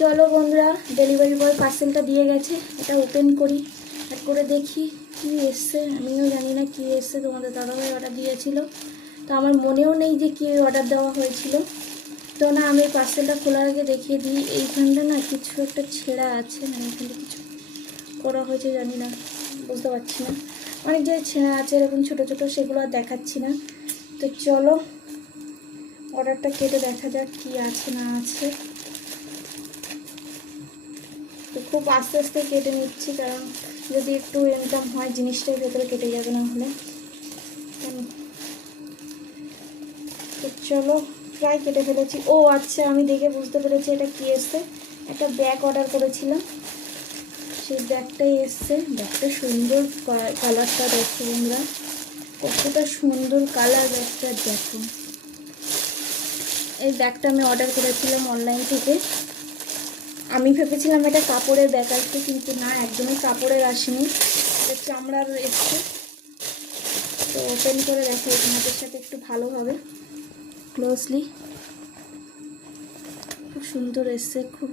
চলো বন্ধুরা, delivery boy পার্সেলটা দিয়ে গেছে, এটা ওপেন করি আর করে দেখি কি এসছে। আমিও জানি না কি এসছে, তোমাদের দাদাভাই অর্ডার দিয়েছিল, তো আমার মনেও নেই যে কি অর্ডার দেওয়া হয়েছিল। তো না, আমি পার্সেলটা খোলার আগে দেখিয়ে দিই। এইখানটা না কিছু একটা ছেঁড়া আছে, মানে এখানে কিছু করা হয়েছে, জানি না, বুঝতে পারছি না। অনেক জায়গায় ছেঁড়া আছে এরকম ছোটো ছোটো, সেগুলো আর দেখাচ্ছি না। তো চলো অর্ডারটা কেটে দেখা যাক কি আছে না আছে। তো খুব আস্তে আস্তে কেটে নিচ্ছি, কারণ যদি একটু ইনকাম হয় জিনিসটাই ভেতরে কেটে যাবে না হলে। তো চলো প্রায় কেটে ফেলেছি। ও আচ্ছা, আমি দেখে বুঝতে পেরেছি এটা কি এসছে। একটা ব্যাগ অর্ডার করেছিলাম, সেই ব্যাগটাই এসছে। ব্যাগটা সুন্দর, কালারটা দেখো বন্ধুরা, কতটা সুন্দর কালার ব্যাগটা দেখো। এই ব্যাগটা আমি অর্ডার করেছিলাম অনলাইন থেকে। আমি ভেবেছিলাম এটা কাপড়ের ব্যাগ আসবে, কিন্তু না, একদমই কাপড়ের আসেনি, এটা চামড়ার এসছে। তো ওপেন করে দেখো তোমাদের সাথে একটু ভালোভাবে ক্লোজলি। খুব সুন্দর এসছে, খুব